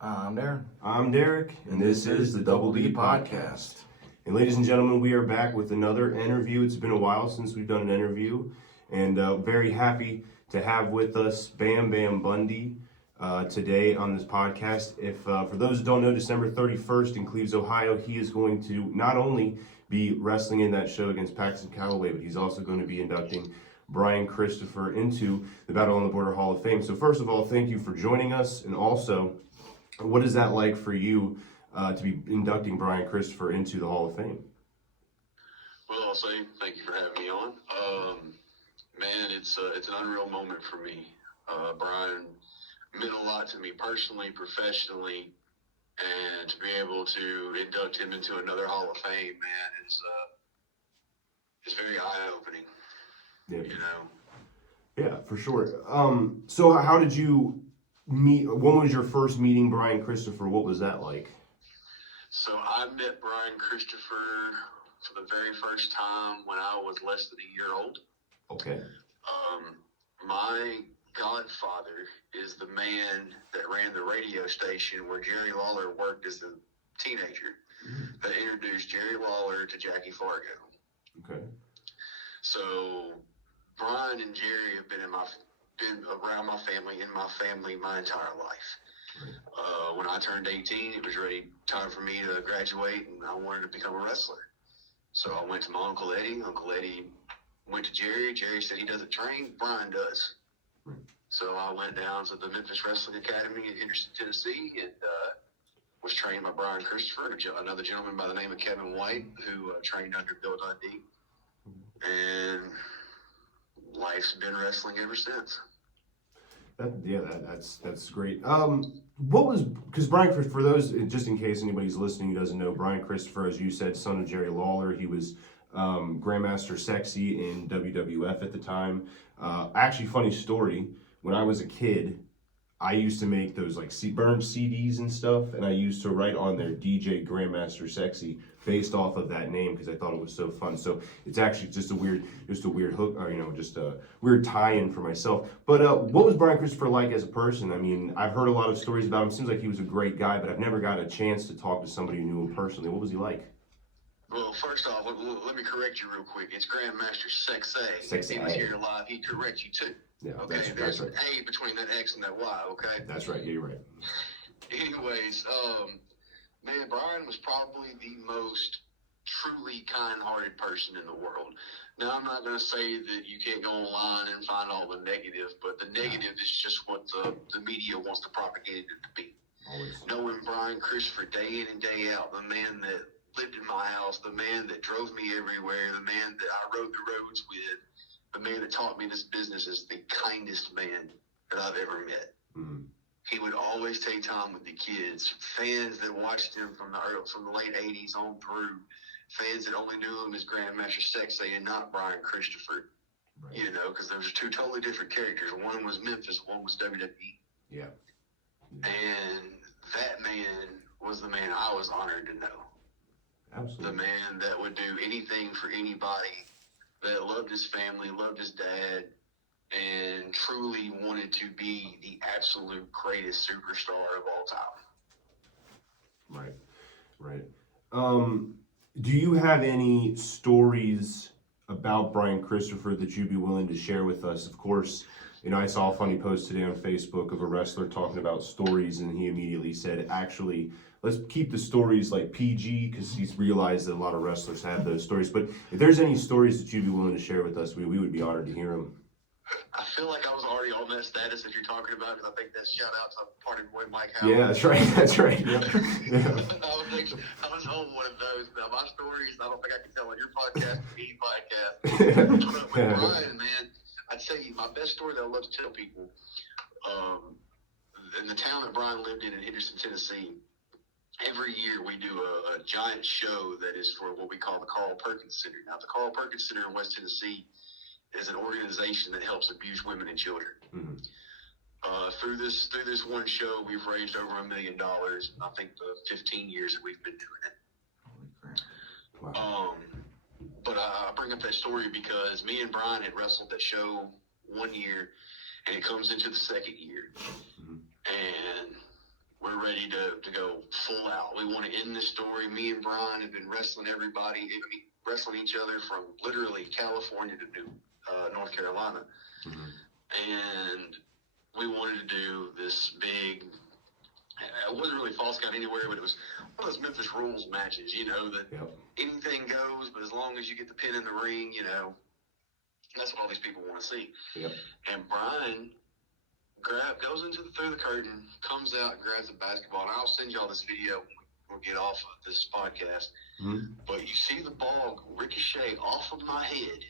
I'm Darren. I'm Derek, and this is the Double D Podcast. And ladies and gentlemen, we are back with another interview. It's been a while since we've done an interview, and very happy to have with us Bam Bam Bundy today on this podcast. If for those who don't know, December 31st in Cleves, Ohio, he is going to not only be wrestling in that show against Paxton, Calloway, but he's also going to be inducting Brian Christopher into the Battle on the Border Hall of Fame. So first of all, thank you for joining us, and also, what is that like for you to be inducting Brian Christopher into the Hall of Fame? Well, I'll say thank you for having me on. Man, it's an unreal moment for me. Brian meant a lot to me personally, professionally, and to be able to induct him into another Hall of Fame, man, is very eye-opening. Yeah. You know. Yeah, for sure. So how did you meet? When was your first meeting Brian Christopher? What was that like? So I met Brian Christopher for the very first time when I was less than a year old. Okay. My godfather is the man that ran the radio station where Jerry Lawler worked as a teenager. That introduced Jerry Lawler to Jackie Fargo. Okay. So Brian and Jerry have been around my family my entire life. When I turned 18, it was time for me to graduate, and I wanted to become a wrestler. So I went to my Uncle Eddie. Uncle Eddie went to Jerry. Jerry said he doesn't train, Brian does. So I went down to the Memphis Wrestling Academy in Henderson, Tennessee, and was trained by Brian Christopher, another gentleman by the name of Kevin White, who trained under Bill Dundee. And life's been wrestling ever since. That's great. What was, because Brian, for those, just in case anybody's listening who doesn't know, Brian Christopher, as you said, son of Jerry Lawler, he was Grandmaster Sexy in WWF at the time. Actually, funny story, when I was a kid, I used to make those like burned CDs and stuff, and I used to write on there DJ Grandmaster Sexy based off of that name because I thought it was so fun. So it's actually just a weird hook, or just a weird tie-in for myself. But what was Brian Christopher like as a person? I mean, I've heard a lot of stories about him. Seems like he was a great guy, but I've never got a chance to talk to somebody who knew him personally. What was he like? Well, first off, let me correct you real quick. It's Grandmaster Sexy. Sexy. If he was here live, he'd correct you too. Yeah, okay, that's there's right. an A between that X and that Y, okay? That's right, yeah, you're right. Anyways, man, Brian was probably the most truly kind-hearted person in the world. Now, I'm not going to say that you can't go online and find all the negative, but the negative is just what the media wants to propagate it to be. Always. Knowing Brian Christopher day in and day out, the man that lived in my house, the man that drove me everywhere, the man that I rode the roads with, the man that taught me this business is the kindest man that I've ever met. Mm-hmm. He would always take time with the kids, fans that watched him from the late 80s on through, fans that only knew him as Grandmaster Sexay and not Brian Christopher. Right. You know, because those are two totally different characters. One was Memphis, one was WWE. Yeah. And that man was the man I was honored to know. Absolutely. The man that would do anything for anybody, that loved his family, loved his dad, and truly wanted to be the absolute greatest superstar of all time. Right. Do you have any stories about Brian Christopher that you'd be willing to share with us? Of course, I saw a funny post today on Facebook of a wrestler talking about stories, and he immediately said, actually, let's keep the stories like PG, because he's realized that a lot of wrestlers have those stories. But if there's any stories that you'd be willing to share with us, we would be honored to hear them. I feel like I was already on that status that you're talking about, because I think that's shout out to Party Boy Mike Howard. Yeah, that's right. Yeah. I was on one of those. Now, my stories, I don't think I can tell on your podcast, any podcast. But with Brian, man, I'd say my best story that I love to tell people, in the town that Brian lived in Henderson, Tennessee, every year we do a giant show that is for what we call the Carl Perkins Center. Now, the Carl Perkins Center in West Tennessee is an organization that helps abused women and children. Mm-hmm. Through this one show, we've raised over $1 million. I think the 15 years that we've been doing it. Wow. But I bring up that story because me and Brian had wrestled that show one year, and it comes into the second year. Mm-hmm. And we're ready to go full out. We want to end this story. Me and Brian have been wrestling wrestling each other from literally California to North Carolina. And we wanted to do this big, it wasn't really False Count Anywhere, but it was one of those Memphis Rules matches, that anything goes, but as long as you get the pin in the ring, that's what all these people want to see. Yep. And Brian goes through the curtain, comes out, and grabs a basketball, and I'll send y'all this video when we get off of this podcast. But you see the ball ricochet off of my head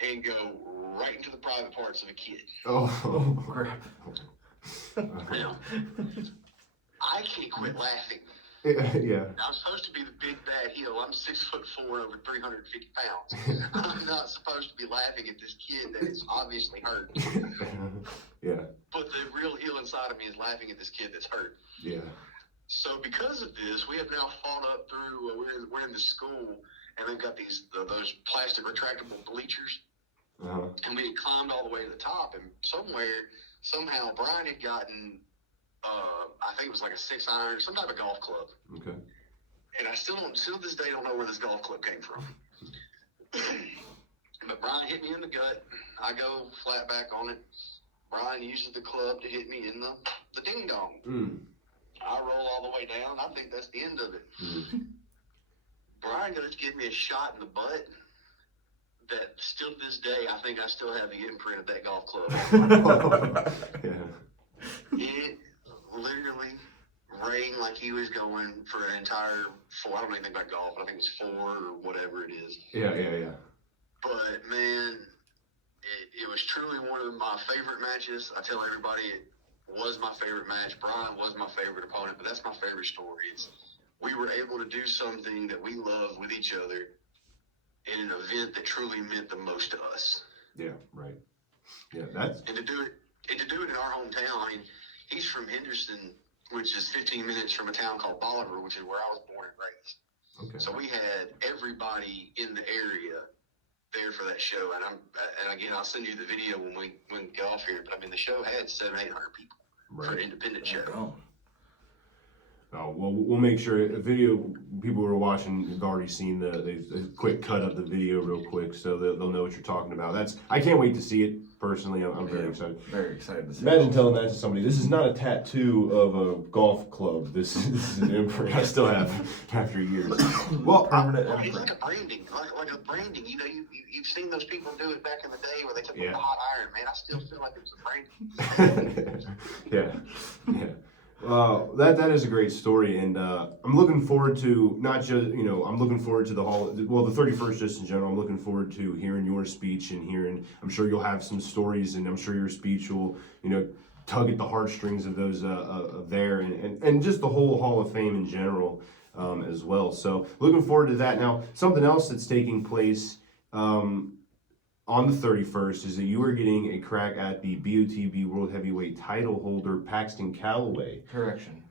and go right into the private parts of a kid. Oh crap. Now, I can't quit laughing. Yeah. I'm supposed to be the big bad heel. I'm 6'4", over 350 pounds. I'm not supposed to be laughing at this kid that is obviously hurt. Yeah. But the real heel inside of me is laughing at this kid that's hurt. Yeah. So because of this, we have now fought up through. We're in the school, and they've got those plastic retractable bleachers. And we had climbed all the way to the top, and somehow Brian had gotten, I think it was like a 6-iron, some type of golf club. Okay. And I still to this day don't know where this golf club came from. But Brian hit me in the gut. I go flat back on it. Brian uses the club to hit me in the ding dong. I roll all the way down. I think that's the end of it. Brian goes to give me a shot in the butt. That still to this day, I think I still have the imprint of that golf club. It literally rang like he was going for an entire 4. I don't know anything about golf, but I think it was 4 or whatever it is. Yeah. But man, it was truly one of my favorite matches. I tell everybody it was my favorite match. Brian was my favorite opponent, but that's my favorite story. We were able to do something that we love with each other in an event that truly meant the most to us. Yeah, right. Yeah, and to do it in our hometown. I mean, he's from Henderson, which is 15 minutes from a town called Lawler, which is where I was born and raised. Okay. So we had everybody in the area there for that show, and again, I'll send you the video when we get off here. But I mean, the show had 700-800 people for an independent show. Oh, well, we'll make sure a video people who are watching have already seen the quick cut of the video real quick, so they'll know what you're talking about. I can't wait to see it personally. I'm very excited. Very excited to see it. Imagine telling that to somebody. This is not a tattoo of a golf club. This is an imprint I still have after years. Well, permanent it's imprint. like a branding, like a branding. You've seen those people do it back in the day where they took the hot iron. Man, I still feel like it was a branding. Yeah. That is a great story, and I'm looking forward to not just I'm looking forward to the 31st just in general. I'm looking forward to hearing your speech and I'm sure you'll have some stories, and I'm sure your speech will tug at the heartstrings of those of there and just the whole Hall of Fame in general as well. So looking forward to that. Now, something else that's taking place on the 31st is that you are getting a crack at the BOTB World Heavyweight title holder, Paxton Calloway. Correction.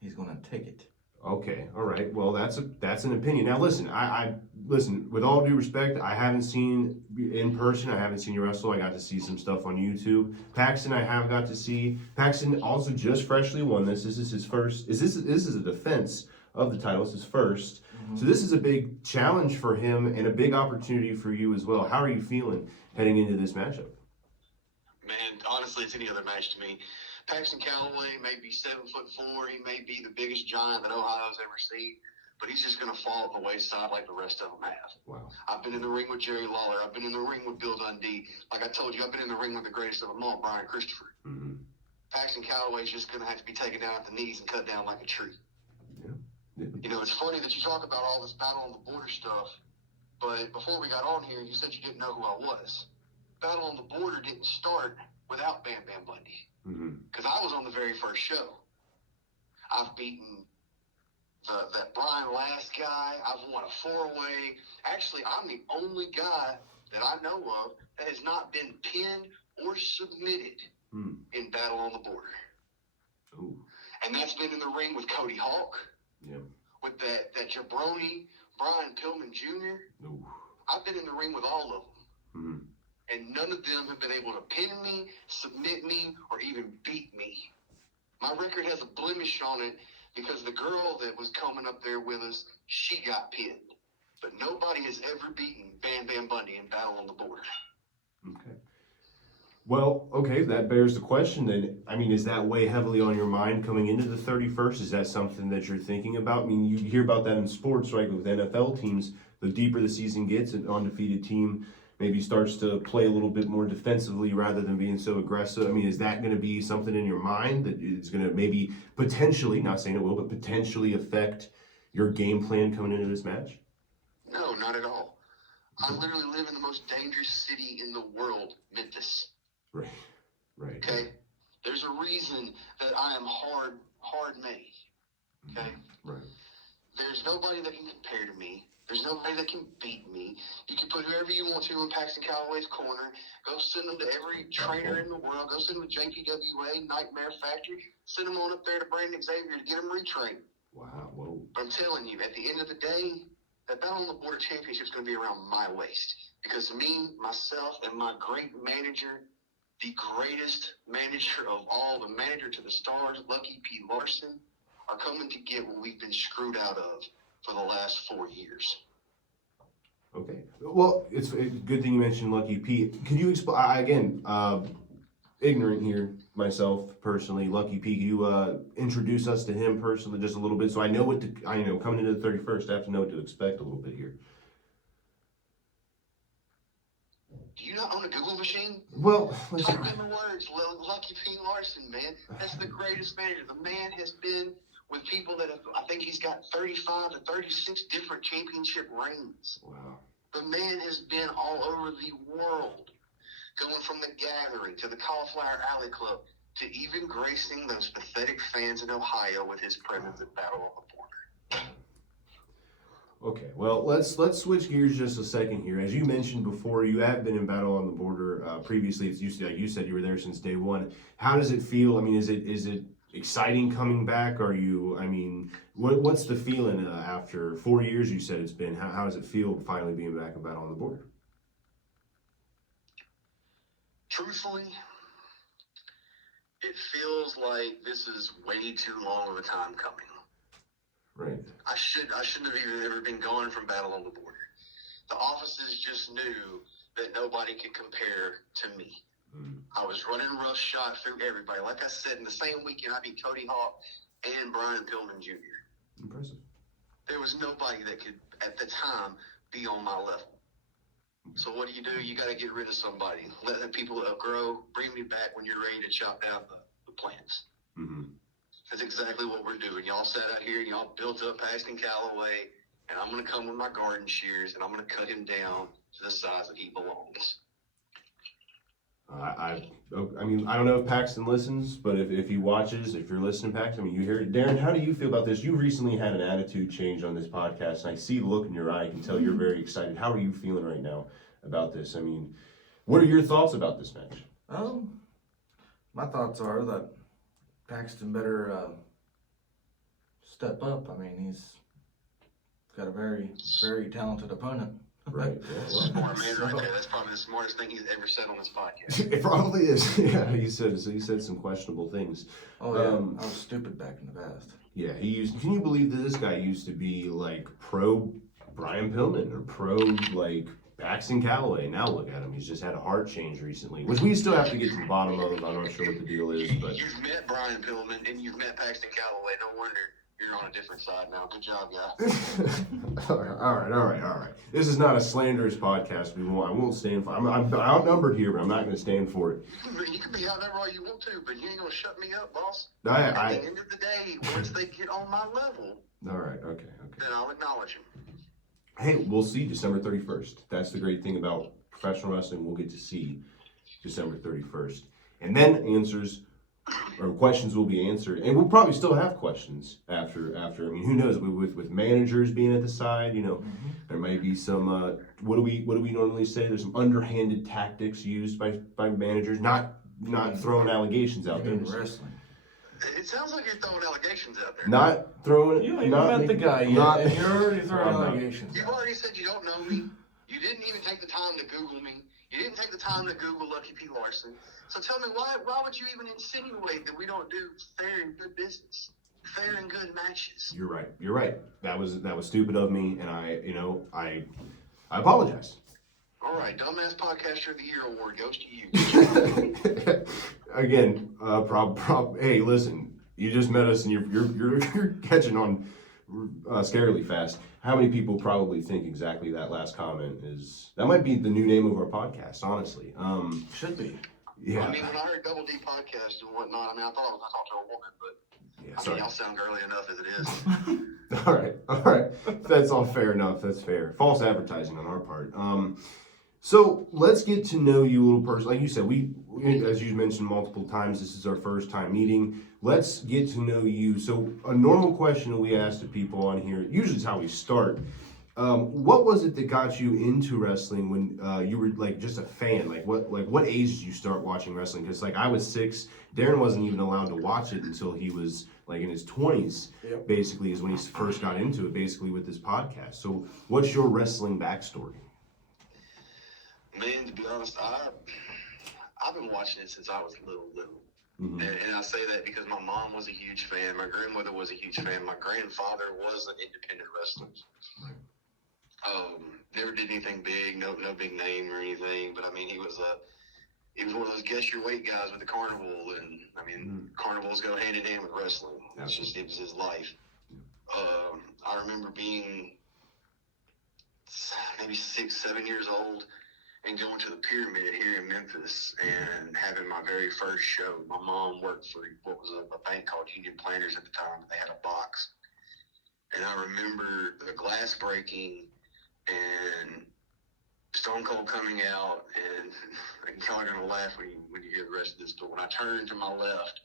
He's going to take it. Okay, all right. Well, that's an opinion. Now, listen, I listen, with all due respect, I haven't seen in person. I haven't seen you wrestle. I got to see some stuff on YouTube. Paxton, I have got to see. Paxton also just freshly won this. This is his first. This is a defense of the title. It's his first. So this is a big challenge for him and a big opportunity for you as well. How are you feeling heading into this matchup? Man, honestly, it's any other match to me. Paxton Calloway may be 7'4". He may be the biggest giant that Ohio's ever seen, but he's just going to fall at the wayside like the rest of them have. Wow. I've been in the ring with Jerry Lawler. I've been in the ring with Bill Dundee. Like I told you, I've been in the ring with the greatest of them all, Brian Christopher. Mm-hmm. Paxton Calloway's just going to have to be taken down at the knees and cut down like a tree. It's funny that you talk about all this battle on the border stuff, but before we got on here, you said you didn't know who I was. Battle on the border didn't start without Bam Bam Bundy, because I was on the very first show. I've beaten that Brian Last guy. I've won a 4-way. Actually, I'm the only guy that I know of that has not been pinned or submitted in Battle on the Border. Ooh. And that's been in the ring with Cody Hawk. Yeah. With that jabroni, Brian Pillman Jr. Ooh. I've been in the ring with all of Mm-hmm. them. And none of them have been able to pin me, submit me, or even beat me My record has a blemish on it because the girl that was coming up there with us, she got pinned. But nobody has ever beaten Bam Bam Bundy in Battle on the Border. Okay. Well, okay, that bears the question then. I mean, is that weigh heavily on your mind coming into the 31st? Is that something that you're thinking about? I mean, you hear about that in sports, right? With NFL teams, the deeper the season gets, an undefeated team maybe starts to play a little bit more defensively rather than being so aggressive. I mean, is that going to be something in your mind that is going to maybe potentially, not saying it will, but potentially affect your game plan coming into this match? No, not at all. I literally live in the most dangerous city in the world, Memphis. Right, right. Okay? There's a reason that I am hard made. Okay? Right. There's nobody that can compare to me. There's nobody that can beat me. You can put whoever you want to in Paxton Calloway's corner. Go send them to every trainer in the world. Go send them to JPWA, Nightmare Factory. Send them on up there to Brandon Xavier to get them retrained. Wow, whoa. But I'm telling you, at the end of the day, that Battle on the Border Championship is going to be around my waist. Because me, myself, and my great manager, the greatest manager of all, the manager to the stars, Lucky P. Larson, are coming to get what we've been screwed out of for the last 4 years. Okay. Well, it's a good thing you mentioned Lucky P. Could you explain, again, ignorant here myself personally, Lucky P, could you introduce us to him personally just a little bit so I know coming into the 31st, I have to know what to expect a little bit here. Do you not own a Google machine? Well, Type in the words, Lucky P. Larson, man. That's the greatest manager. The man has been with people that have, I think he's got 35 to 36 different championship reigns. Wow. The man has been all over the world, going from the Gathering to the Cauliflower Alley Club to even gracing those pathetic fans in Ohio with his presence at Battle on the Border. Okay, well, let's switch gears just a second here. As you mentioned before, you have been in Battle on the Border previously. Like you said, you were there since day one. How does it feel? I mean, is it exciting coming back? Are you? I mean, what's the feeling after 4 years? You said it's been. How does it feel finally being back in Battle on the Border? Truthfully, it feels like this is way too long of a time coming. Right. I shouldn't have even ever been going from Battle on the Border. The offices just knew that nobody could compare to me. I was running roughshod through everybody. Like I said, in the same weekend, I beat Cody Hawk and Brian Pillman Jr. Impressive. There was nobody that could, at the time, be on my level. So what do? You got to get rid of somebody. Let the people grow. Bring me back when you're ready to chop down the plants. Mm-hmm. That's exactly what we're doing. Y'all sat out here and y'all built up Paxton Calloway, and I'm going to come with my garden shears, and I'm going to cut him down to the size that he belongs. I mean, I don't know if Paxton listens, but if he watches, if you're listening, Paxton, I mean, you hear it. Darren, how do you feel about this? You recently had an attitude change on this podcast, and I see the look in your eye. I can tell you're very excited. How are you feeling right now about this? I mean, what are your thoughts about this match? My thoughts are that Paxton better step up. I mean, he's got a very, very talented opponent. Right. Smart man right there. That's probably the smartest thing he's ever said on this podcast. It probably is. Yeah, he said some questionable things. Oh yeah, I was stupid back in the past. Yeah, can you believe that this guy used to be like pro Brian Pillman or pro like Paxton Calloway? Now look at him. He's just had a heart change recently, which we still have to get to the bottom of. I'm not sure what the deal is, but You've met Brian Pillman and you've met Paxton Calloway. No wonder you're on a different side now. Good job, guy. all right. This is not a slanderous podcast. I won't stand for it. I'm outnumbered here, but I'm not going to stand for it. You can be outnumbered all you want to, but you ain't going to shut me up, boss. At the end of the day, once they get on my level, all right, okay. then I'll acknowledge them. Hey, we'll see December 31st. That's the great thing about professional wrestling. We'll get to see December 31st. And then questions will be answered, and we'll probably still have questions after. I mean, who knows? With managers being at the side, there may be some. What do we normally say? There's some underhanded tactics used by managers, not throwing allegations out there. Wrestling. It sounds like you're throwing allegations out there. Not throwing it. You ain't met the guy yet, and you're already throwing allegations. You've already said you don't know me. You didn't even take the time to Google me. You didn't take the time to Google Lucky P. Larson. So tell me, why would you even insinuate that we don't do fair and good business, fair and good matches? You're right. You're right. That was stupid of me, and I apologize. All right, Dumbass Podcaster of the Year award goes to you. Again, hey, listen, you just met us, and you're catching on scarily fast. How many people probably think exactly that last comment that might be the new name of our podcast, honestly. Should be. Yeah. I mean, when I heard Double D podcast and whatnot, I mean, I thought I was going to talk to a woman, but Yeah, I sorry. mean, y'all sound girly enough as it is. All right. That's all fair enough. That's fair. False advertising on our part. So let's get to know you a little person. Like you said, we, as you mentioned multiple times, this is our first time meeting. Let's get to know you. So a normal question that we ask to people on here, usually is how we start. What was it that got you into wrestling when you were like just a fan? What age did you start watching wrestling? Because like I was 6, Darren wasn't even allowed to watch it until he was like in his 20s. Yep. Basically, is when he first got into it. Basically, with this podcast. So, what's your wrestling backstory? Man, to be honest, I've been watching it since I was little. Mm-hmm. And I say that because my mom was a huge fan. My grandmother was a huge fan. My grandfather was an independent wrestler. Never did anything big, no big name or anything. But I mean, he was one of those guess your weight guys with the carnival, and I mean, carnivals go hand in hand with wrestling. It was his life. I remember being maybe 6, 7 years old and going to the Pyramid here in Memphis and having my very first show. My mom worked for what was a bank called Union Planters at the time. They had a box. And I remember the glass breaking and Stone Cold coming out, and y'all are going to laugh when you hear the rest of this, but when I turned to my left,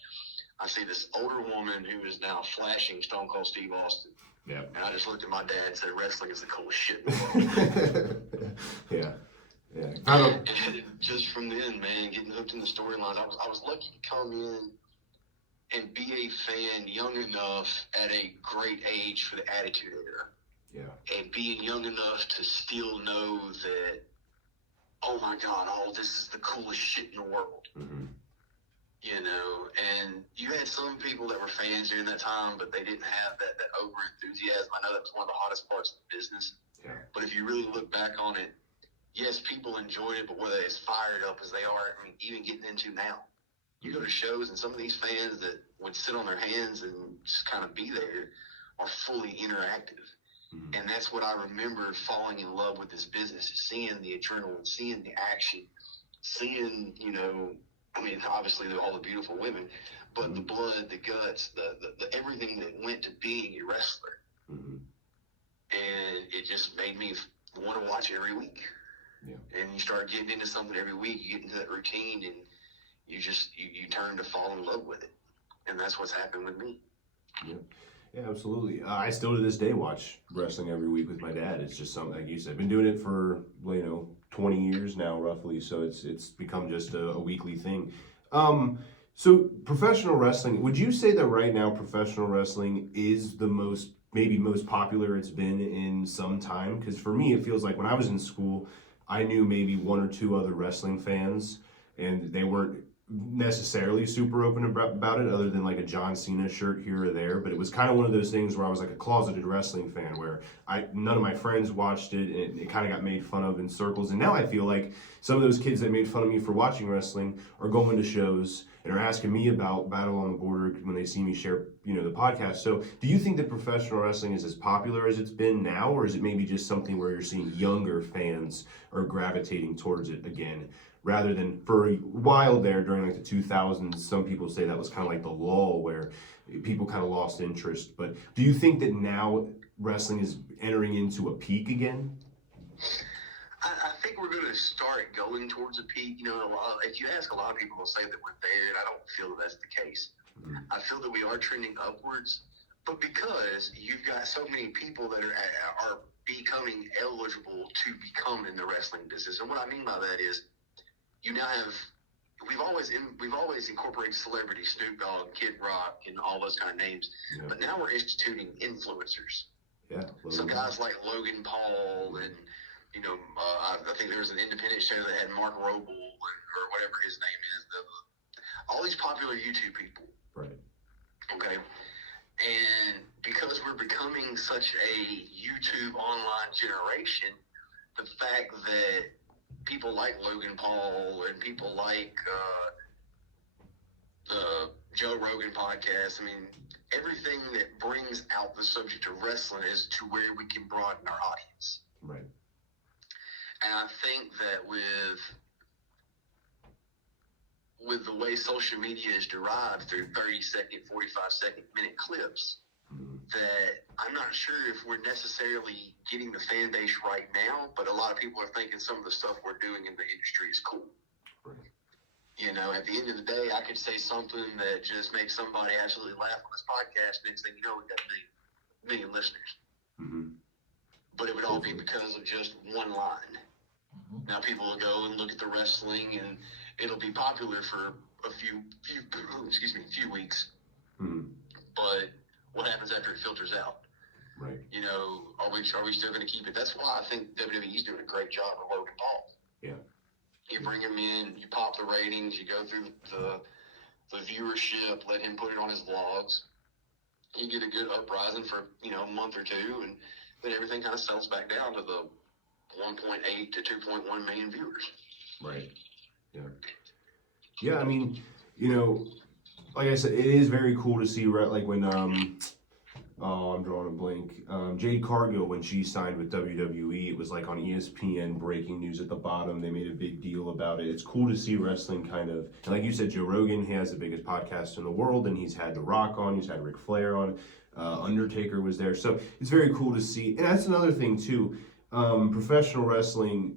I see this older woman who is now flashing Stone Cold Steve Austin. Yep. And I just looked at my dad and said, wrestling is the coolest shit in the world. Yeah. And just from then, man, getting hooked in the storylines, I was lucky to come in and be a fan young enough at a great age for the Attitude Era. Yeah. And being young enough to still know that, oh my God, this is the coolest shit in the world. Mm-hmm. You know, and you had some people that were fans during that time, but they didn't have that over enthusiasm. I know that's one of the hottest parts of the business. Yeah. But if you really look back on it, yes, people enjoyed it, but were they as fired up as they are, I mean, even getting into now? You go to shows, and some of these fans that would sit on their hands and just kind of be there are fully interactive. Mm-hmm. And that's what I remember falling in love with this business, is seeing the adrenaline, seeing the action, seeing, you know, I mean, obviously all the beautiful women, but mm-hmm. the blood, the guts, the everything that went to being a wrestler. Mm-hmm. And it just made me want to watch every week. Yeah. And you start getting into something every week, you get into that routine, and you turn to fall in love with it. And that's what's happened with me. Yeah. Yeah, absolutely. I still to this day watch wrestling every week with my dad. It's just something, like you said, I've been doing it for 20 years now, roughly. So it's become just a weekly thing. So professional wrestling, would you say that right now professional wrestling is the most popular it's been in some time? Because for me, it feels like when I was in school, I knew maybe 1 or 2 other wrestling fans, and they weren't necessarily super open about it, other than like a John Cena shirt here or there. But it was kind of one of those things where I was like a closeted wrestling fan, where none of my friends watched it, and it kind of got made fun of in circles. And now I feel like some of those kids that made fun of me for watching wrestling are going to shows and are asking me about Battle on the Border when they see me share, the podcast. So do you think that professional wrestling is as popular as it's been now, or is it maybe just something where you're seeing younger fans are gravitating towards it again? Rather than for a while there during like the 2000s, some people say that was kind of like the lull where people kind of lost interest. But do you think that now wrestling is entering into a peak again? I think we're going to start going towards a peak. If you ask a lot of people, they'll say that we're there, and I don't feel that that's the case. Mm-hmm. I feel that we are trending upwards, but because you've got so many people that are becoming eligible to become in the wrestling business, and what I mean by that is, you now have, we've always incorporated celebrities, Snoop Dogg, Kid Rock, and all those kind of names. Yeah. But now we're instituting influencers. Yeah. So guys like Logan Paul and I think there was an independent show that had Mark Roble or whatever his name is. All these popular YouTube people. Right. Okay. And because we're becoming such a YouTube online generation, the fact that people like Logan Paul and people like the Joe Rogan podcast, I mean, everything that brings out the subject of wrestling is to where we can broaden our audience. Right. And I think that with the way social media is derived through 30-second, 45-second-minute clips, that I'm not sure if we're necessarily getting the fan base right now, but a lot of people are thinking some of the stuff we're doing in the industry is cool. Right. At the end of the day, I could say something that just makes somebody absolutely laugh on this podcast. Next thing you know, we've got a million listeners. Mm-hmm. But it would all be because of just one line. Mm-hmm. Now people will go and look at the wrestling, and it'll be popular for a few weeks. Mm-hmm. But what happens after it filters out? Right. Are we still going to keep it? That's why I think WWE's doing a great job with Logan Paul. Yeah. You bring him in, you pop the ratings, you go through the viewership, let him put it on his vlogs. You get a good uprising for, a month or two, and then everything kind of settles back down to the 1.8 to 2.1 million viewers. Right. Yeah. Yeah, I mean, like I said, it is very cool to see, like when, I'm drawing a blank. Jade Cargill, when she signed with WWE, it was like on ESPN breaking news at the bottom. They made a big deal about it. It's cool to see wrestling kind of, and like you said, Joe Rogan, he has the biggest podcast in the world, and he's had The Rock on, he's had Ric Flair on, Undertaker was there. So it's very cool to see. And that's another thing too. Professional wrestling,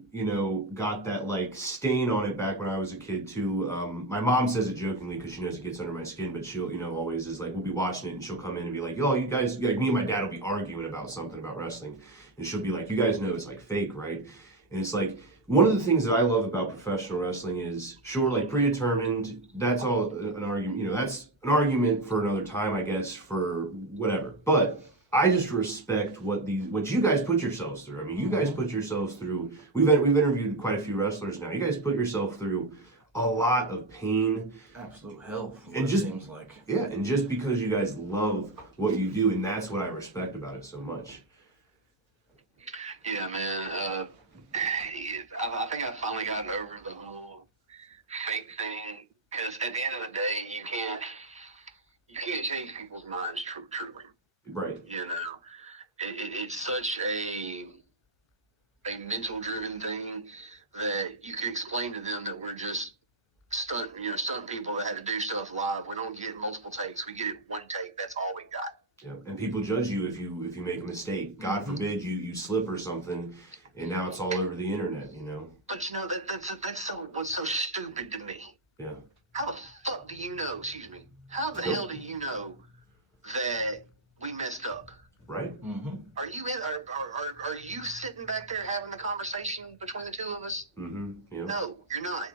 got that like stain on it back when I was a kid too. My mom says it jokingly because she knows it gets under my skin, but she'll, always is like, we'll be watching it and she'll come in and be like, yo, you guys, like me and my dad will be arguing about something about wrestling. And she'll be like, you guys know it's like fake, right? And it's like, one of the things that I love about professional wrestling is, sure, like predetermined, that's all an argument, that's an argument for another time, I guess, for whatever. But I just respect what you guys put yourselves through. I mean, you guys put yourselves through. We've interviewed quite a few wrestlers now. You guys put yourself through a lot of pain, absolute hell. And just seems like and just because you guys love what you do, and that's what I respect about it so much. Yeah, man. I think I've finally gotten over the whole fake thing, because at the end of the day, you can't change people's minds truly. Right. It's such a mental-driven thing that you can explain to them that we're just stunt people that had to do stuff live. We don't get multiple takes. We get it one take. That's all we got. Yeah, and people judge you if you make a mistake. God forbid you slip or something, and now it's all over the internet. But that's what's so stupid to me. Yeah. How the fuck do you know? Excuse me. How the hell do you know that we messed up? Right. Mm-hmm. Are you sitting back there having the conversation between the two of us? Mm-hmm. Yeah. No, you're not.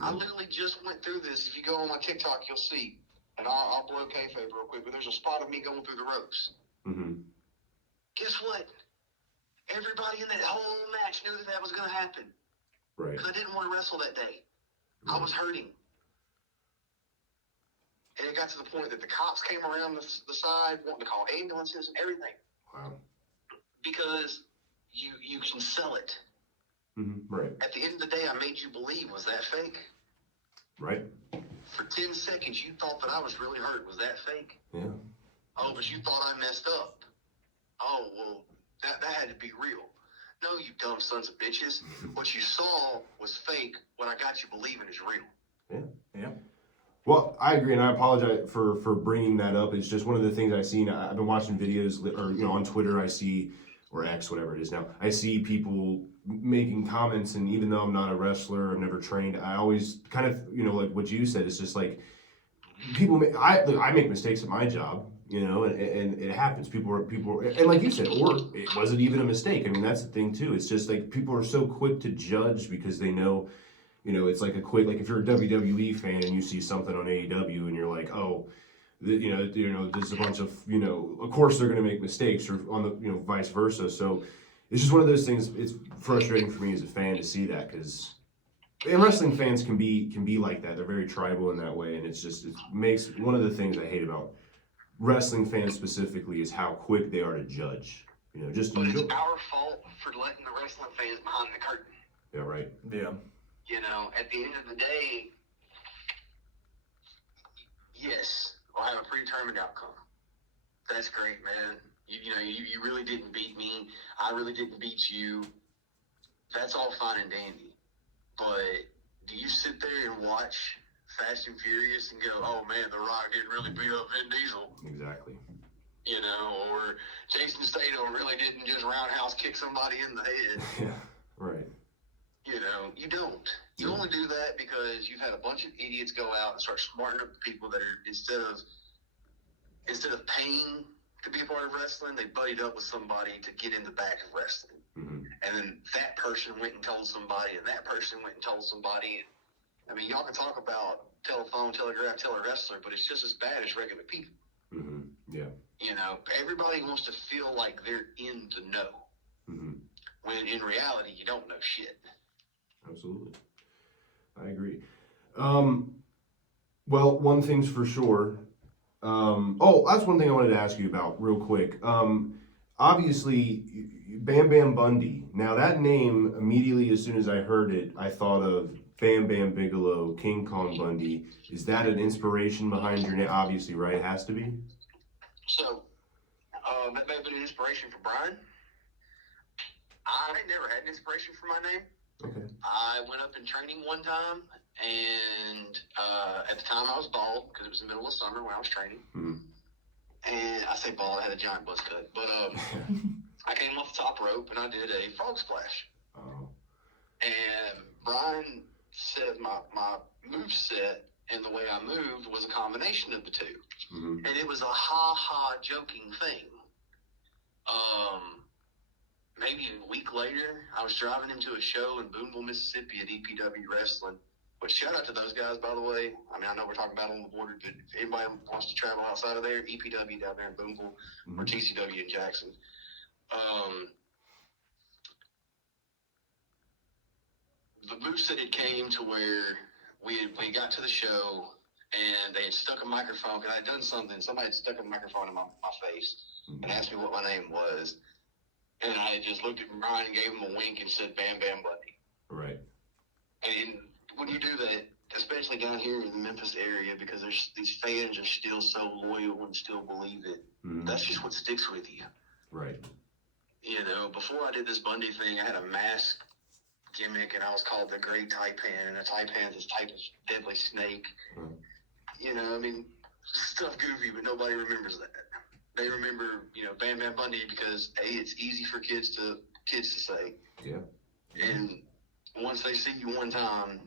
I literally just went through this. If you go on my TikTok, you'll see. And I'll blow kayfabe real quick, but there's a spot of me going through the ropes. Mm-hmm. Guess what? Everybody in that whole match knew that was going to happen. Right. Because I didn't want to wrestle that day. Right. I was hurting. And it got to the point that the cops came around the side wanting to call ambulances and everything. Wow. Because you can sell it. Mm-hmm. Right. At the end of the day, I made you believe, was that fake? Right. For 10 seconds, you thought that I was really hurt. Was that fake? Yeah. Oh, but you thought I messed up. Oh, well, that had to be real. No, you dumb sons of bitches. What you saw was fake. What I got you believing is real. Yeah. Yeah. Well, I agree, and I apologize for bringing that up. It's just one of the things I've seen. I've been watching videos, or on Twitter, I see, or X, whatever it is now, I see people making comments, and even though I'm not a wrestler, I've never trained, I always kind of, like what you said, it's just like, I make mistakes at my job, and it happens. People are, and like you said, or it wasn't even a mistake. I mean, that's the thing too. It's just like people are so quick to judge because they know, it's like like if you're a WWE fan and you see something on AEW and you're like, oh, there's a bunch of, of course they're going to make mistakes, or on the, vice versa. So it's just one of those things. It's frustrating for me as a fan to see that, because wrestling fans can be like that. They're very tribal in that way, and it makes one of the things I hate about wrestling fans specifically is how quick they are to judge. You know, just But enjoy. it's our fault for letting the wrestling fans behind the curtain. Yeah, right. Yeah. You know, at the end of the day, yes, I'll have a predetermined outcome. That's great, man. You really didn't beat me. I really didn't beat you. That's all fine and dandy. But do you sit there and watch Fast and Furious and go, oh, man, The Rock didn't really beat up Vin Diesel? Exactly. You know, or Jason Statham really didn't just roundhouse kick somebody in the head. Yeah, right. You know, you don't. You only do that because you've had a bunch of idiots go out and start smartening up people that are, instead of paying to be a part of wrestling, they buddied up with somebody to get in the back of wrestling. Mm-hmm. And then that person went and told somebody, and that person went and told somebody. And I mean, y'all can talk about telephone, telegraph, tell a wrestler, but it's just as bad as regular people. Mm-hmm. Yeah. You know, everybody wants to feel like they're in the know. Mm-hmm. When in reality, you don't know shit. Absolutely. I agree. Well, one thing's for sure. That's one thing I wanted to ask you about real quick. Obviously, Bam Bam Bundy. Now, that name, immediately as soon as I heard it, I thought of Bam Bam Bigelow, King Kong Bundy. Is that an inspiration behind your name? Obviously, right? It has to be. So, that may have been an inspiration for Brian. I never had an inspiration for my name. Okay. I went up in training one time, and at the time I was bald because it was the middle of summer when I was training. Mm-hmm. And I say bald, I had a giant buzz cut. But I came off the top rope and I did a frog splash. Oh. And Brian said my move set and the way I moved was a combination of the two. Mm-hmm. And it was a ha-ha joking thing. Maybe a week later, I was driving him to a show in Boonville, Mississippi at EPW Wrestling. But shout out to those guys, by the way. I mean, I know we're talking about on the border, but if anybody wants to travel outside of there, EPW down there in Boonville, Mm-hmm. or TCW in Jackson. The moveset had came to where we got to the show, and they had stuck a microphone, because I had done something. Somebody had stuck a microphone in my face and asked me what my name was. And I just looked at Brian and gave him a wink and said, Bam Bam Bundy. Right. And when you do that, especially down here in the Memphis area, because these fans are still so loyal and still believe it, Mm-hmm. that's just what sticks with you. Right. You know, before I did this Bundy thing, I had a mask gimmick, and I was called the Great Taipan, and a taipan is this type of deadly snake. Mm-hmm. You know, I mean, stuff goofy, but nobody remembers that. They remember, Bam Bam Bundy because it's easy for kids to say. Yeah. And once they see you one time,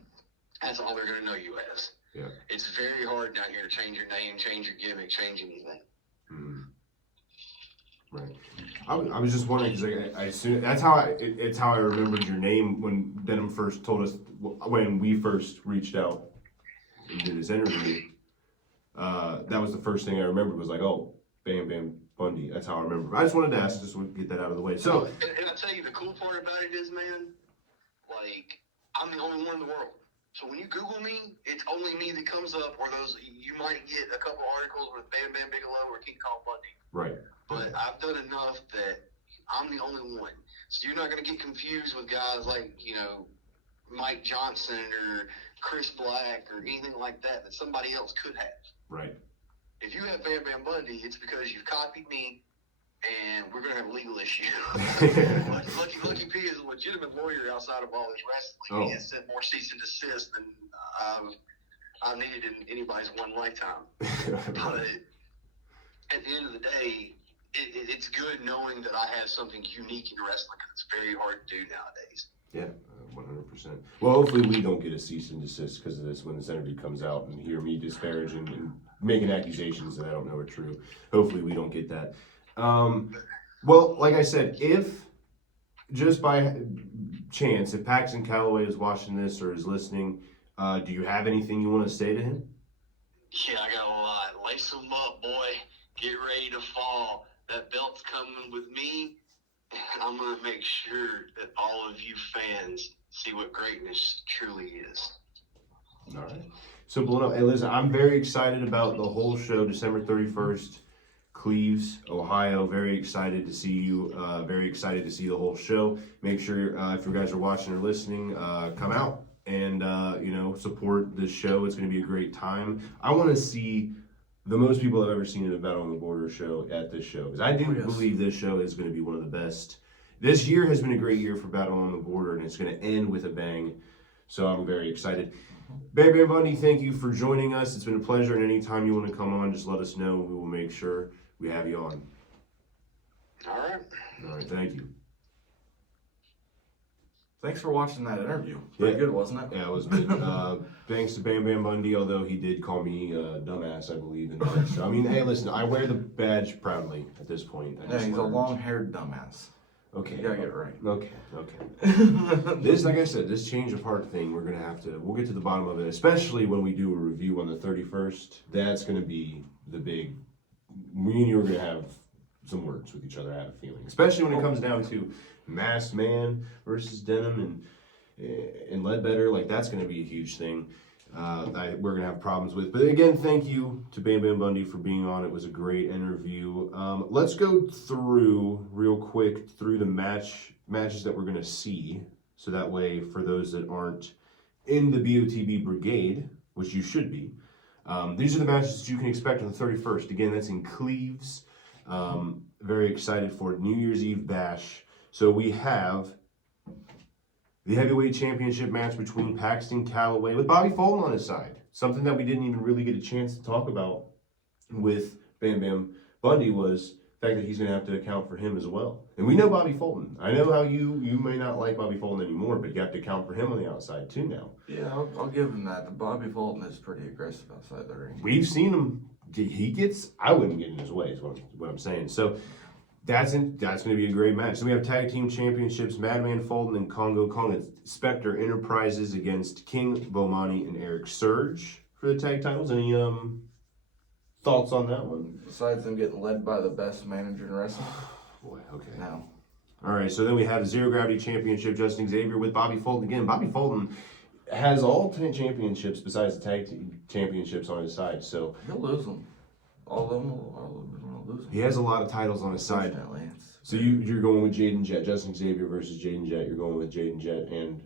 that's all they're going to know you as. Yeah. It's very hard down here to change your name, change your gimmick, change anything. Mm-hmm. Right. I was just wondering because I assume that's how it's how I remembered your name when Denham first told us when we first reached out and did this interview. That was the first thing I remembered was like, oh, Bam Bam Bundy. That's how I remember. I just wanted to ask, just to get that out of the way. So, and I tell you, the cool part about it is, man, like, I'm the only one in the world. So when you Google me, it's only me that comes up, or you might get a couple articles with Bam Bam Bigelow or King Kong Bundy. right. But I've done enough that I'm the only one. So you're not going to get confused with guys like, Mike Johnson or Chris Black or anything like that somebody else could have. Right. If you have Bam Bam Bundy, it's because you've copied me, and we're going to have a legal issue. Lucky P is a legitimate lawyer outside of all this wrestling. Oh. He has sent more cease and desist than I've needed in anybody's one lifetime. But at the end of the day, it's good knowing that I have something unique in wrestling, because it's very hard to do nowadays. Yeah, 100%. Well, hopefully we don't get a cease and desist because of this when this interview comes out and hear me disparaging and making accusations that I don't know are true. Hopefully we don't get that. Well, like I said, if just by chance, if Paxton Calloway is watching this or is listening, do you have anything you want to say to him? Yeah, I got a lot. Lace them up, boy. Get ready to fall. That belt's coming with me, I'm going to make sure that all of you fans see what greatness truly is. All right. So, blown up. Hey, listen, I'm very excited about the whole show, December 31st, Cleves, Ohio. Very excited to see you. Very excited to see the whole show. Make sure, if you guys are watching or listening, come out and, support this show. It's going to be a great time. I want to see the most people I've ever seen at a Battle on the Border show at this show. Because I do believe this show is going to be one of the best. This year has been a great year for Battle on the Border, and it's going to end with a bang. So I'm very excited. Bam Bam Bundy, thank you for joining us. It's been a pleasure, and anytime you want to come on, just let us know. We will make sure we have you on. All right. All right, thank you. Thanks for watching that interview. Pretty good, wasn't it? Yeah, it was good. Thanks to Bam Bam Bundy, although he did call me dumbass, I believe, in that. So, I mean, hey, listen, I wear the badge proudly at this point. Yeah, he's a long-haired dumbass. Okay. You gotta get it right. Okay. This, like I said, this change of heart thing, we'll get to the bottom of it, especially when we do a review on the 31st. That's gonna be the big, me and you are gonna have some words with each other, I have a feeling. Especially when it comes down to Masked Man versus Denim and Ledbetter, like that's gonna be a huge thing. We're gonna have problems with. But again, thank you to Bam Bam Bundy for being on. It was a great interview. Let's go through real quick through the matches that we're gonna see, so that way for those that aren't in the BOTB brigade, which you should be, these are the matches that you can expect on the 31st. Again, that's in Cleves. Very excited for New Year's Eve bash. So we have the heavyweight championship match between Paxton, Calloway, with Bobby Fulton on his side. Something that we didn't even really get a chance to talk about with Bam Bam Bundy was the fact that he's going to have to account for him as well. And we know Bobby Fulton. I know how you may not like Bobby Fulton anymore, but you have to account for him on the outside too now. Yeah, I'll give him that. The Bobby Fulton is pretty aggressive outside the ring. We've seen him. I wouldn't get in his way is what I'm saying. So that's going to be a great match. So we have tag team championships, Madman Fulton and Congo Kong. It's Spectre Enterprises against King Bomani and Eric Surge for the tag titles. Any thoughts on that one? Besides them getting led by the best manager in wrestling? Boy, okay. No. All right, so then we have the Zero Gravity Championship, Justin Xavier with Bobby Fulton. Again, Bobby Fulton has all 10 championships besides the tag team championships on his side. So He'll lose them. All of them will lose them. he has a lot of titles on his side. So you're going with Jaden Jet, Justin Xavier versus Jaden Jet. You're going with Jaden Jet and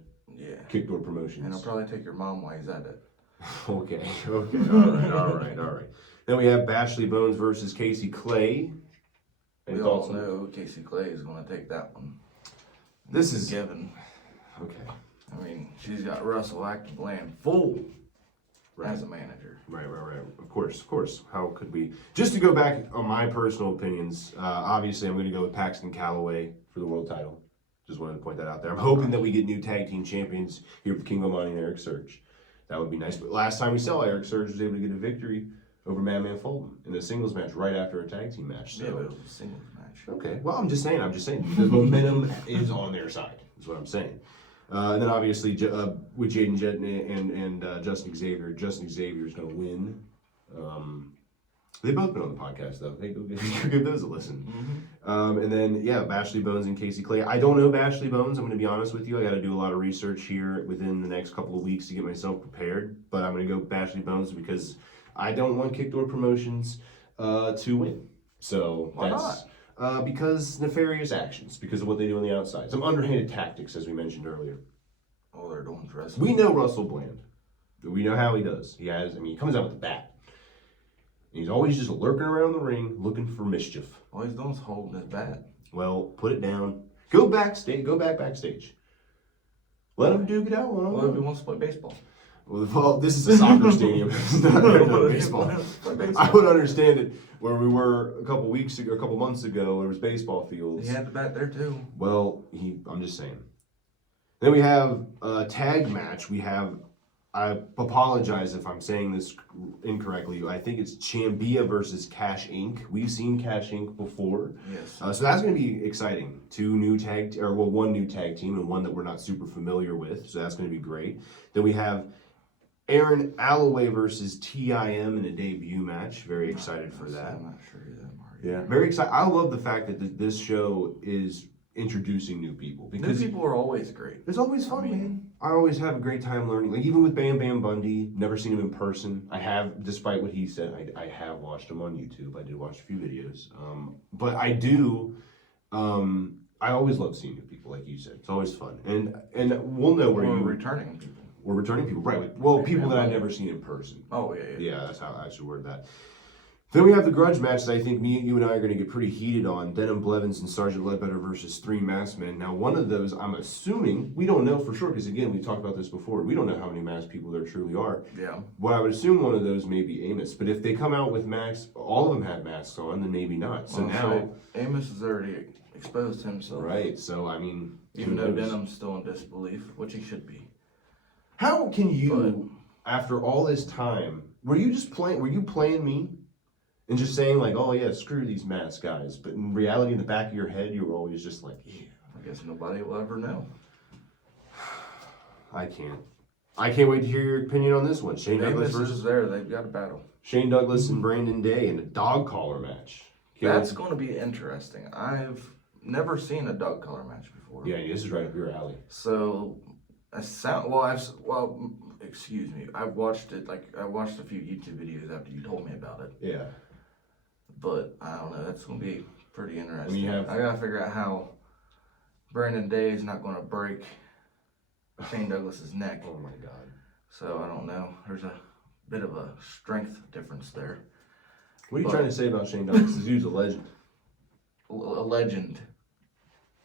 Kickdoor Promotions. And I'll probably take your mom while he's at it. Okay. All right. Then we have Bashley Bones versus Casey Clay. We all know Casey Clay is going to take that one. This is given. Okay. I mean, she's got Russell Active Land full as a manager. Right. Of course. How could we? Just to go back on my personal opinions, obviously I'm going to go with Paxton Calloway for the world title. Just wanted to point that out there. I'm hoping that we get new tag team champions here for King Bomani and Eric Surge. That would be nice. But last time we saw Eric Surge was able to get a victory over Madman Fulton in a singles match right after a tag team match. So. Yeah, but it was a singles match. Okay. Well, I'm just saying. The momentum is on their side, is what I'm saying. And then obviously with Jaden Jet and Justin Xavier. Justin Xavier is going to win. They've both been on the podcast, though. Hey, go give those a listen. Mm-hmm. And then, Bashley Bones and Casey Clay. I don't know Bashley Bones. I'm going to be honest with you. I got to do a lot of research here within the next couple of weeks to get myself prepared. But I'm going to go Bashley Bones because I don't want Kickdoor Promotions to win. So why not? Because nefarious actions, because of what they do on the outside. Some underhanded tactics, as we mentioned earlier. All they're doing is wrestling. We know Russell Bland. We know how he does. He comes out with the bat. And he's always just lurking around the ring, looking for mischief. All he's doing is holding his bat. Well, put it down. Go backstage. Let him duke it out one on one. Well, if he wants to play baseball. Well, this is a soccer stadium. It's not baseball. I would understand it where we were a couple months ago, there was baseball fields. He had the bat there too. Well, I'm just saying. Then we have a tag match. I apologize if I'm saying this incorrectly. I think it's Chambia versus Cash Inc. We've seen Cash Inc. before. Yes. So that's going to be exciting. One new tag team and one that we're not super familiar with. So that's going to be great. Then we have Aaron Alloway versus TIM in a debut match. Very excited for that. I'm not sure who that are. Yeah, very excited. I love the fact that this show is introducing new people. New Because people are always great. it's always fun, man. I always have a great time learning. Like, even with Bam Bam Bundy, never seen him in person. I have, despite what he said, I have watched him on YouTube. I did watch a few videos. But I do, I always love seeing new people, like you said. It's always fun. And we'll know where Or you... returning people. Or returning people, right. Well, people that I've never seen in person. Oh, yeah. Yeah, that's how I should word that. Then we have the grudge match that I think you and I are going to get pretty heated on. Denham Blevins and Sergeant Ledbetter versus 3 masked men. Now, one of those, I'm assuming, we don't know for sure, because again, we talked about this before. We don't know how many masked people there truly are. Yeah. Well, I would assume one of those may be Amos. But if they come out with masks, all of them had masks on, then maybe not. So now... Amos has already exposed himself. Right, so I mean... Even though Denham's still in disbelief, which he should be. How can you, after all this time, were you playing me? And just saying like, oh yeah, screw these masked guys. But in reality, in the back of your head, you were always just like, yeah. I guess nobody will ever know. I can't wait to hear your opinion on this one. Shane Douglas versus there. They've got a battle. Shane Douglas and Brandon Day in a dog collar match. That's going to be interesting. I've never seen a dog collar match before. Yeah, this is right up your alley. So, excuse me. I watched it. I watched a few YouTube videos after you told me about it. Yeah. But I don't know. That's going to be pretty interesting. I got to figure out how Brandon Day is not going to break Shane Douglas's neck. Oh my God. So I don't know. There's a bit of a strength difference there. What are you trying to say about Shane Douglas? This dude's a legend. A legend.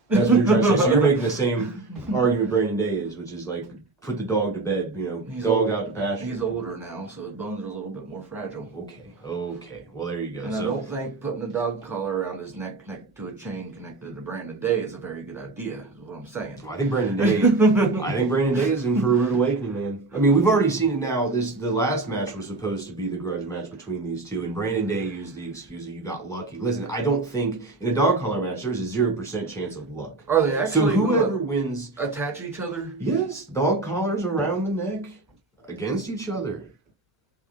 That's what you're trying to say. So you're making the same argument Brandon Day is, which is like, put the dog to bed, dog out to pasture. He's older now, so his bones are a little bit more fragile. Okay. Well, there you go. And I don't think putting a dog collar around his neck connected to a chain connected to Brandon Day is a very good idea, is what I'm saying. Well, I think Brandon Day is in for a rude awakening, man. I mean, we've already seen it now. The last match was supposed to be the grudge match between these two, and Brandon Day used the excuse that you got lucky. Listen, I don't think in a dog collar match there's a 0% chance of luck. Are they actually so whoever wins attach each other? Yes, dog collars around the neck against each other.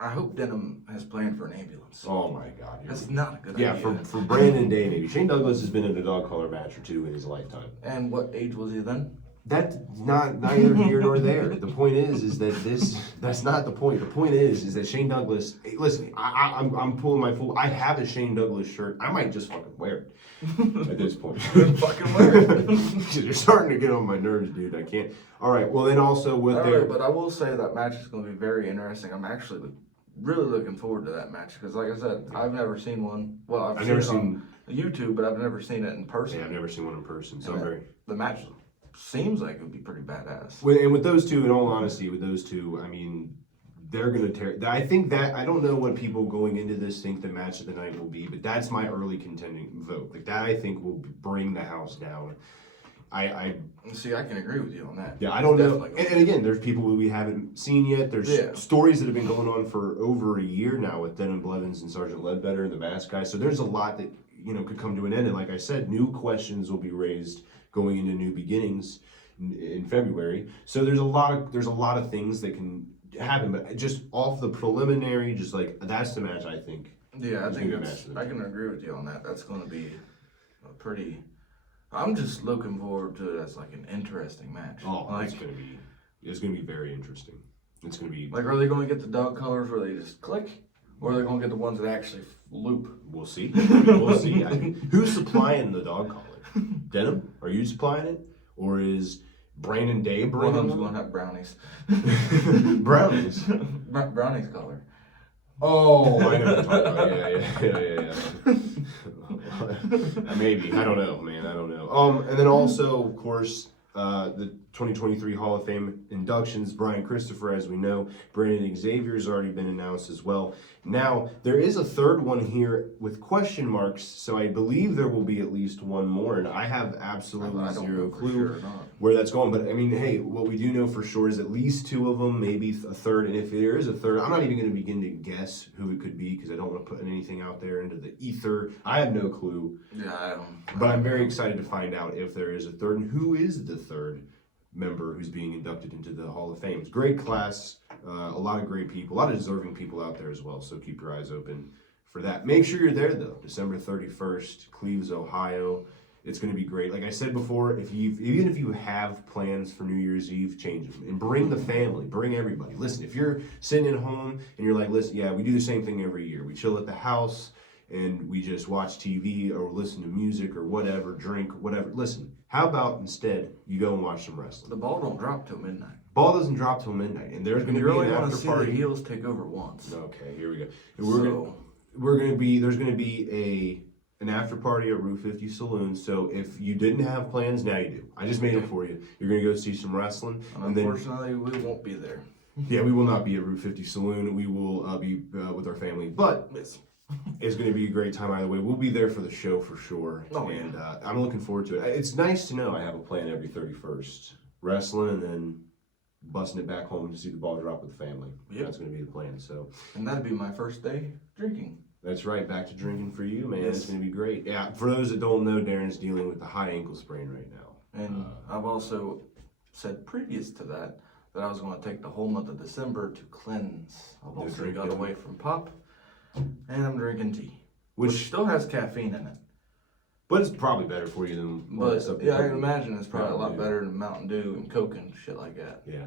I hope Denham has planned for an ambulance. Oh my God. That's not a good idea. Yeah, for Brandon Day maybe. Shane Douglas has been in a dog collar match or two in his lifetime. And what age was he then? That's neither here nor there. The point is that that's not the point. The point is that Shane Douglas, hey, listen, I'm pulling my full, I have a Shane Douglas shirt. I might just fucking wear it at this point. Fucking wear it. You're starting to get on my nerves, dude. I can't. All right, well then also with their... But I will say that match is going to be very interesting. I'm actually really looking forward to that match because, like I said, I've never seen one. Well, I've never seen it on YouTube, but I've never seen it in person. Yeah, I've never seen one in person. So the match seems like it would be pretty badass. And with those two, in all honesty, I mean, they're going to tear. I think that, I don't know what people going into this think the match of the night will be, but that's my early contending vote. Like, that I think will bring the house down. I see. I can agree with you on that. Yeah, I don't know. And again, there's people who we haven't seen yet. There's stories that have been going on for over a year now with Denham Blevins and Sergeant Ledbetter and the mask guy. So there's a lot that could come to an end. And like I said, new questions will be raised going into new beginnings in February. So there's a lot of things that can happen. But just off the preliminary, just like that's the match I think. Yeah, I think I can agree with you on that. That's going to be a pretty. I'm just looking forward to it as like an interesting match. Oh, it's gonna be very interesting. It's gonna be like, are they going to get the dog colors where they just click, or are they going to get the ones that actually loop? We'll see. We'll see. Who's supplying the dog collar? Denham? Are you supplying it, or is Brandon Day bringing? One of them's going to have brownies. Brownies. Brownies color. Oh, I know what you're talking about. Yeah. Maybe. I don't know, man. I don't know. And then also, of course, the 2023 Hall of Fame inductions. Brian Christopher, as we know. Brandon Xavier's already been announced as well. Now, there is a third one here with question marks, so I believe there will be at least one more, and I have absolutely zero clue where that's going. But, I mean, hey, what we do know for sure is at least two of them, maybe a third, and if there is a third, I'm not even going to begin to guess who it could be because I don't want to put anything out there into the ether. I have no clue. Yeah, I don't. But I'm very excited to find out if there is a third, and who is the third member who's being inducted into the Hall of Fame. It's a great class, a lot of great people, a lot of deserving people out there as well, so keep your eyes open for that. Make sure you're there, though, December 31st, Cleves, Ohio. It's going to be great. Like I said before, even if you have plans for New Year's Eve, change them and bring the family, bring everybody. Listen, if you're sitting at home and you're like, listen, yeah, we do the same thing every year. We chill at the house and we just watch TV or listen to music or whatever, drink, whatever. Listen, how about instead you go and watch some wrestling? The ball don't drop till midnight. Ball doesn't drop till midnight, and there's going to be really an want after to see party. the heels take over once. Okay, here we go. There's going to be an after party at Route 50 Saloon. So if you didn't have plans, now you do. I just made it for you. You're going to go see some wrestling. And unfortunately, we won't be there. Yeah, we will not be at Route 50 Saloon. We will be with our family, but it's going to be a great time either way. We'll be there for the show for sure, and I'm looking forward to it. It's nice to know I have a plan every 31st, wrestling, and then busting it back home to see the ball drop with the family. Yep. That's going to be the plan. So, and that'd be my first day drinking. That's right, back to drinking for you, man. Yes. It's going to be great. Yeah, for those that don't know, Darren's dealing with a high ankle sprain right now. And I've also said previous to that I was going to take the whole month of December to cleanse. I've also got away from pop, and I'm drinking tea, which still has caffeine in it. But it's probably better for you than I can imagine it's probably a lot better than Mountain Dew and Coke and shit like that. Yeah.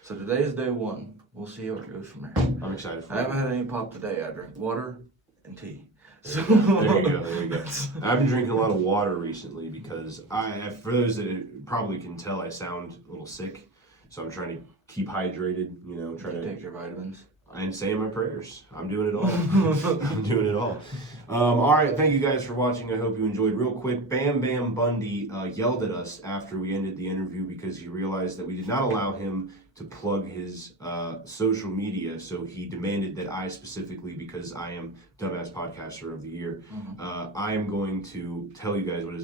So today is day one. We'll see how it goes from there. I'm excited for I haven't had any pop today. I drink water and tea. So there you go. I've been drinking a lot of water recently because for those that probably can tell, I sound a little sick. So I'm trying to keep hydrated, try to take your vitamins. And saying my prayers. I'm doing it all. I'm doing it all. All right, thank you guys for watching. I hope you enjoyed. Real quick, Bam Bam Bundy yelled at us after we ended the interview because he realized that we did not allow him to plug his social media. So he demanded that I specifically, because I am Dumbass Podcaster of the Year, I am going to tell you guys what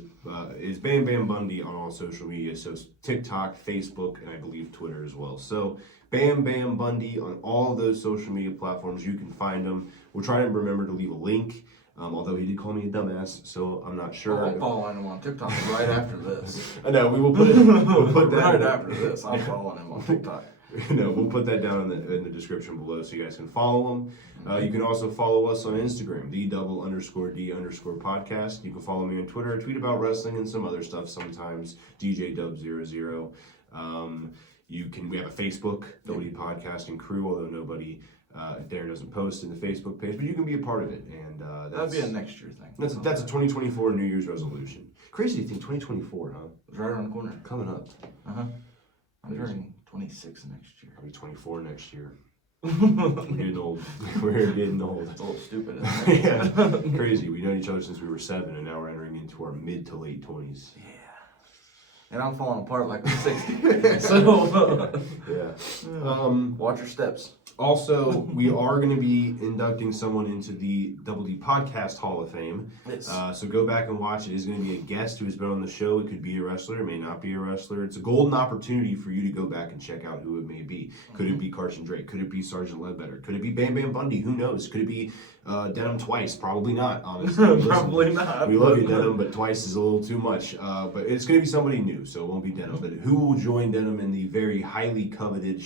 is Bam Bam Bundy on all social media. So it's TikTok, Facebook, and I believe Twitter as well. So Bam Bam Bundy on all of those social media platforms. You can find him. We'll try to remember to leave a link. Although he did call me a dumbass, so I'm not sure. I'm following him on TikTok right after this. I know, we'll put that right after this. I'm following him on TikTok. No, we'll put that down in the description below so you guys can follow him. You can also follow us on Instagram, _D_podcast. You can follow me on Twitter. I tweet about wrestling and some other stuff sometimes, DJDub00. We have a Facebook, WD Podcasting Crew, although nobody, Darren doesn't post in the Facebook page, but you can be a part of it. And that'd be a next year thing. That's a 2024 New Year's resolution. Crazy to think 2024, huh? It's right around the corner. Coming up. I'm turning 26 next year. I'll be 24 next year. We're getting old. We're getting old. It's old stupid, isn't it? Yeah. Crazy. We've known each other since we were 7, and now we're entering into our mid to late 20s. Yeah. And I'm falling apart like I'm 60. So, yeah. Watch your steps. Also, we are going to be inducting someone into the WD Podcast Hall of Fame. Yes. So go back and watch it. It's going to be a guest who has been on the show. It could be a wrestler, it may not be a wrestler. It's a golden opportunity for you to go back and check out who it may be. Could it be Carson Drake? Could it be Sergeant Ledbetter? Could it be Bam Bam Bundy? Who knows? Could it be Denim Twice? Probably not, honestly. Probably not. We love you, Denim, but Twice is a little too much. But it's going to be somebody new, so it won't be Denim. But who will join Denim in the very highly coveted,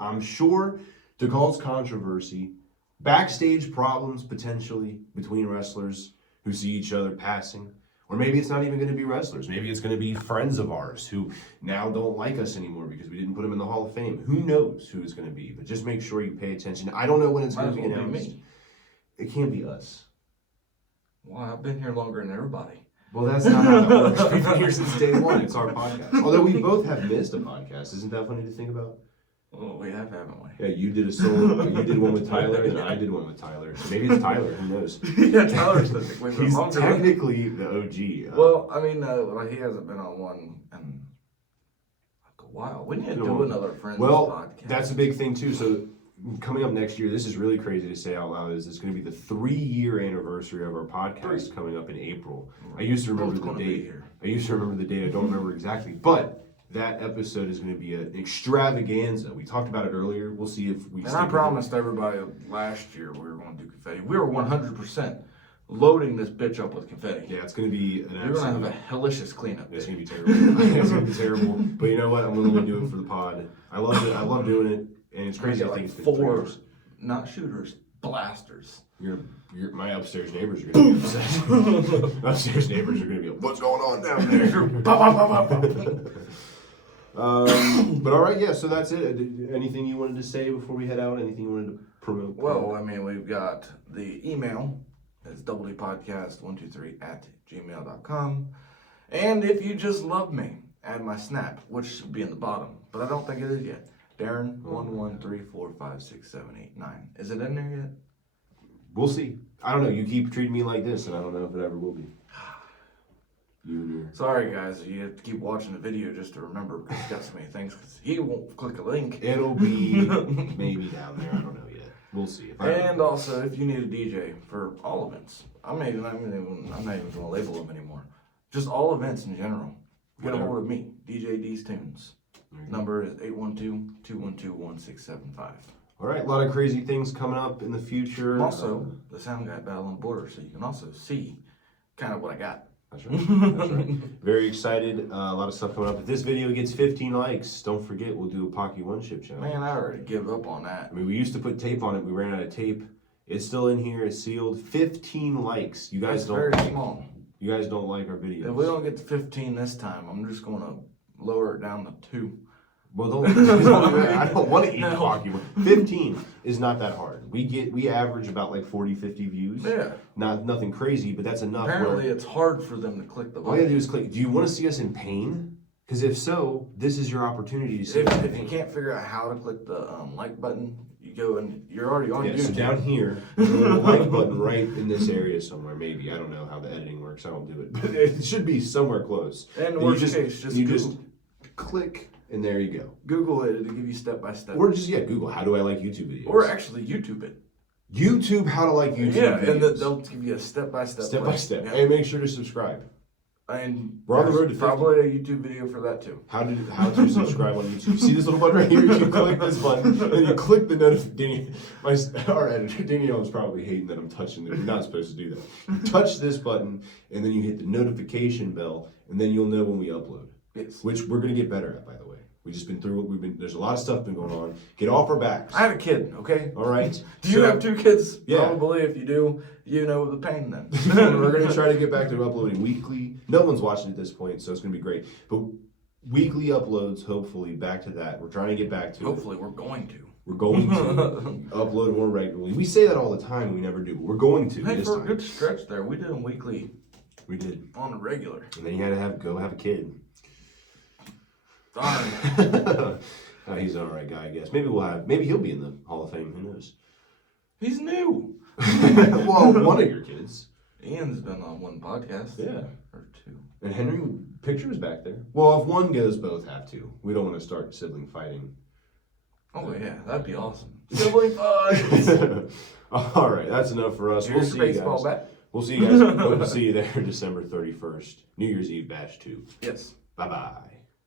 I'm sure, to cause controversy, backstage problems potentially between wrestlers who see each other passing, or maybe it's not even going to be wrestlers. Maybe it's going to be friends of ours who now don't like us anymore because we didn't put them in the Hall of Fame. Who knows who it's going to be? But just make sure you pay attention. I don't know when it's going to be announced. It can't be us. Well, I've been here longer than everybody. Well, that's not how that works. We've been here since day one. It's our podcast. Although we both have missed a podcast. Isn't that funny to think about? Well, we have, haven't we? Yeah, you did a solo. You did one with Tyler, and I did one with Tyler. Maybe it's Tyler. Who knows? Yeah, Tyler's technically He's technically the OG. Well, I mean, he hasn't been on one in like a while. We need to do another Friends podcast. That's a big thing too. So coming up next year, this is really crazy to say out loud, is it's going to be the 3-year anniversary of our podcast coming up in April. I used to remember the date. I don't remember exactly, but that episode is going to be an extravaganza. We talked about it earlier. We'll see if we. And I promised everybody last year we were going to do confetti. We were 100% loading this bitch up with confetti. Yeah, it's going to be an You're going to have a hellicious cleanup. It's going to be terrible. It's going to be terrible. But you know what? I'm willing to do it for the pod. I love it. I love doing it, and it's crazy. I think it's been 4 not shooters, blasters. My upstairs neighbors are gonna be upset. Upstairs neighbors are gonna be like, what's going on down there? But all right, yeah. So that's it. Anything you wanted to say before we head out? Anything you wanted to promote? Well, I mean, we've got the email. It's doubledpodcast123@gmail.com. And if you just love me, add my snap, which should be in the bottom, but I don't think it is yet. Darren 11345678 9. Is it in there yet? We'll see. I don't know. You keep treating me like this, and I don't know if it ever will be. You and your... Sorry, guys. You have to keep watching the video just to remember. He's got so many things. Cause he won't click a link. It'll be maybe down there. I don't know yet. We'll see. And also, if you need a DJ for all events, I'm not even going to label them anymore. Just all events in general. Get a hold of me, DJ D's Tunes. Number is 812-212-1675. All right, a lot of crazy things coming up in the future. Also, the sound guy battle on the border, so you can also see kind of what I got. That's right. That's right. Very excited. A lot of stuff coming up. If this video gets 15 likes, don't forget we'll do a Pocky One Ship challenge. Man, I already give up on that. I mean, we used to put tape on it. We ran out of tape. It's still in here. It's sealed. 15 likes. You guys That's very small. You guys don't like our videos. If we don't get to 15 this time, I'm just going to lower it down to 2. Well, don't I don't want to eat the Pocky One. 15 is not that hard. We average about like 40, 50 views. Yeah. Nothing crazy, but that's enough. Apparently, it's hard for them to click the button. All you gotta do is click. Do you want to see us in pain? Because if so, this is your opportunity to see us in If pain. you can't figure out how to click the like button, you go and you're already on YouTube. So down here, there's a little like button right in this area somewhere. Maybe I don't know how the editing works. I don't do it, but it should be somewhere close. And you worst just case, just click, and there you go. Google it to give you step by step. Or just Google how do I like YouTube videos. Or actually YouTube it. YouTube how to like YouTube videos. And they'll give you a step by step. Step by step, and make sure to subscribe. And we're on the road to 50. Probably a YouTube video for that too. How to subscribe on YouTube? See this little button right here? You click this button, and you click the notification. Our editor Danielle is probably hating that I'm touching it. You're not supposed to do that. You touch this button, and then you hit the notification bell, and then you'll know when we upload. Yes. Which we're gonna get better at, by the way. We've just been through it. There's a lot of stuff been going on. Get off our backs. I had a kid, okay? All right. Do you have 2 kids? Yeah. Probably. If you do, you know the pain then. We're going to try to get back to uploading weekly. No one's watching at this point, so it's going to be great. But weekly uploads, hopefully, back to that. We're trying to get back to Hopefully, we're going to. We're going to upload more regularly. We say that all the time, we never do. But we're going to. Hey, for a good stretch there, we did them weekly. We did. On the regular. And then you had to go have a kid. Darn. He's an alright guy, I guess. Maybe he'll be in the Hall of Fame. Who knows? He's new. Well, one of your kids. Ian's been on 1 podcast. Yeah. Or 2. And Henry, picture is back there. Well, if one goes, both have to. We don't want to start sibling fighting. Oh yeah, that'd be awesome. Sibling fights. All right, that's enough for us. Here's your baseball bat. We'll see you guys. We'll see you there December 31st, New Year's Eve, Batch 2. Yes. Bye-bye.